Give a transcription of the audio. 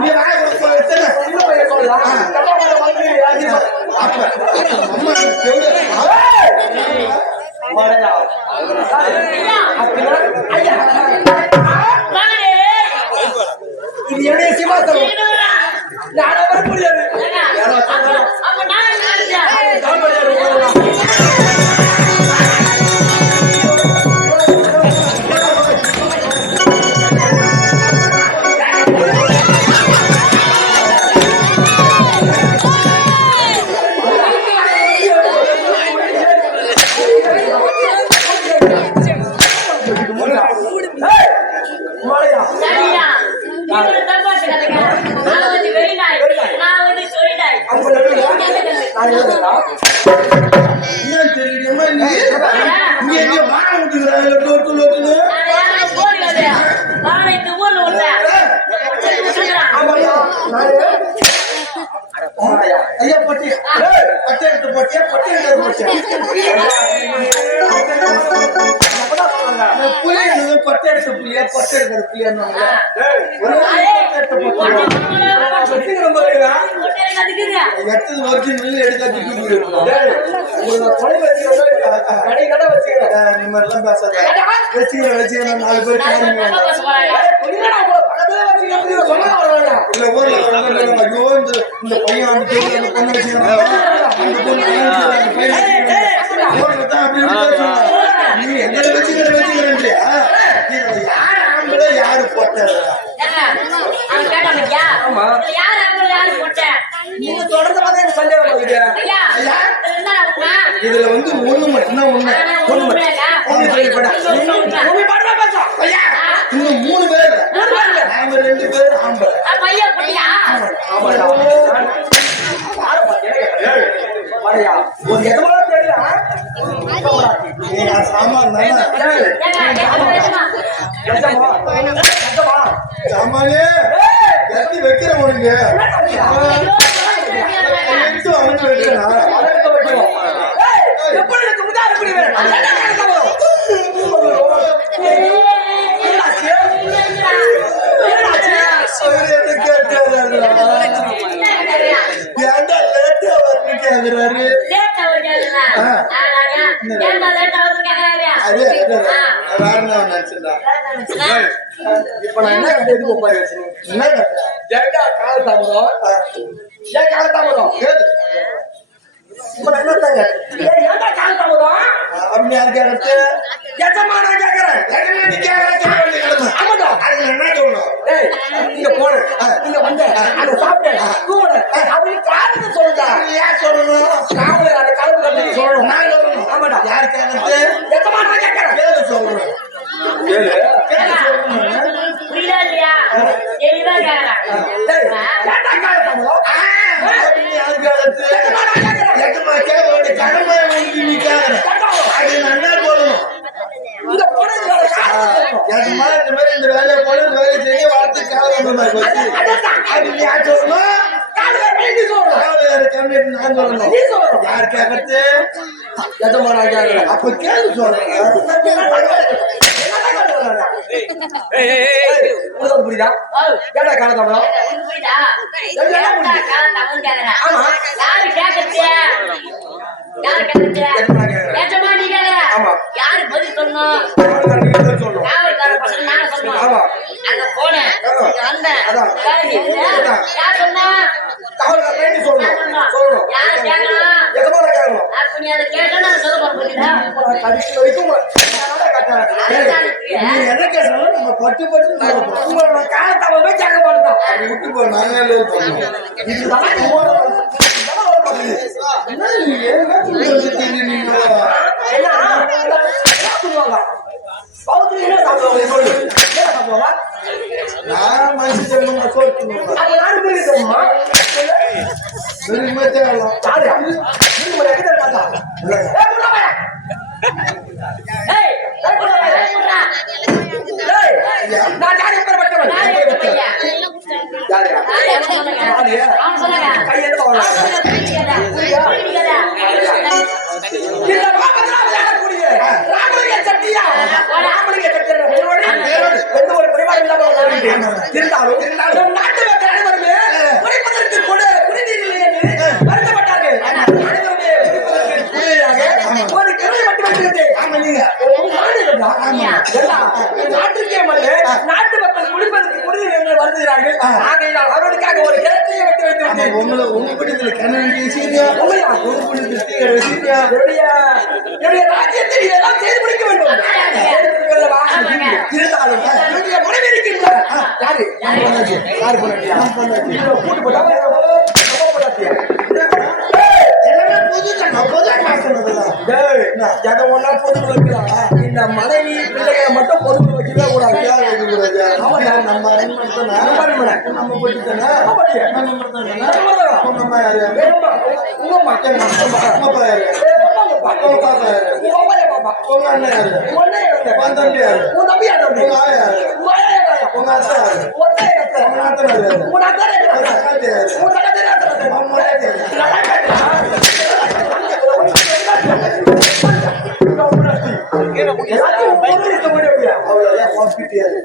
நீ வாய் சின்ன பையன் சொல்லலாம் அம்மா இது என்னைய சிவாசம் நானும் வர முடியாது ஐயா பொட்டி பட்டை எடுத்து போட்டியா பொட்டி புளிய பட்டை எடுத்து புளியா பொட்டை எடுக்கிற புளியா எடுத்தது ஒரிஜினல் எடுத்து கொலை வச்சுக்கிறேன் கடை கடை வச்சுக்கிறேன் நீ மாதிரிலாம் பேசாத வச்சுக்கிறேன் 4 பேர் இல்ல ஊர்ல ஐயோ இந்த பையன் பொண்ணு நீ எங்களை வச்சுக்கிறேன் யாரு போட்ட நீங்க தொடர்ந்து பார்த்தா எனக்கு சந்தேகம் ஆகுது இதுல வந்து ஒண்ணு மட்டும்தான் ஒண்ணு இன்னும் 3 பேர் நாம 2 பேர் ஆம்பளை ஒரு எதமான தெரியல சாமான் சாமானே எத்தி வைக்கிற முடியுங்க இப்ப நான் என்ன எதுக்கு உட்கார வச்சிருக்கேன் காலத்தாமதம் இப்ப நான் என்ன தாங்க அப்படின்னு யாரு கேட்கறது எஜமா நான் கேட்கறேன் நீ என்ன சொல்லணும் நீங்க போன நீங்க வந்த அதை சாப்பிட்டேன் அப்படின்னு காரணத்தை சொல்லுங்க ஏன் சொல்லணும் காவலர் அந்த கலந்து கட்டி சொல்லணும் நான் சொல்லணும் ஆமாடா யாரு கேட்கறது எஜமா நான் கேட்கறேன் கேளு சொல்லணும் இந்த வேலையை போல வேலை செய்ய வார்த்தை நான் சொல்லணும் யாரு கேட்கறது எஜமானா கேட்கறேன் அப்ப கேள்வி சொல்றேன் புரியுதா கேட்டா காலத்தாமதம் யாரு பதில் சொல்லணும் பட்டு பட்டு காலத்தாம போய் கேட்க மாட்டோம் விட்டு போ நாங்களே நான் மனுஷன் சொல்லணும் சொல்லுமா இருந்தாலும் நாட்டு ஆகையால் அவர்களுக்காக ஒரு கிணற்றையை வெட்டி வைத்து விட்டேன். உங்க குடும்பத்துல கிணறு வச்சிருக்கியா? உண்மையா? உங்க குடும்பத்துல தீ கடை வச்சிருக்கியா? என்னுடைய ராஜ்யத்தை இதெல்லாம் செய்து முடிக்க வேண்டும். செய்து முடிக்கவில்லவா? இருந்தாலும் என்னுடைய மனைவி இருக்கின்றார். யாரு? யாரு பொண்டாட்டியா? கூட்டு போட்டாவா? பொண்டாட்டியா? எல்லாமே பொது காசுனதுதான். டேய், எதை ஒண்ணா பொதுக்குள்ள வைக்கலாம். இந்த மனைவி பிள்ளைகளை மட்டும் பொதுக்குள்ள வைக்கவே கூடாது. ஆமாடா. நம்ம அரேஞ்ச்மெண்ட் தானே. நம்ம அரேஞ்ச்மெண்ட். நம்ம போட்டு தானே. அப்படியா? நம்ம மட்டும் தானே. நம்மதான். உங்க அம்மா யாரு? உங்க அம்மா. உங்க அப்பா யாரு? உங்க பாப்பா யாரு? உங்க அண்ணன் யாரு? உன் தம்பி யாரு? உங்க ஆயா யாரு? உங்க அத்தை யாரு? உங்க நாத்தனார் யாரு? உங்க தக்காளி யாரு? உங்க முன்னாடி யாரு? எல்லாத்தையும் பொருள் இருக்க முடியாது. அவ்வளவுதான் hospital யாரு?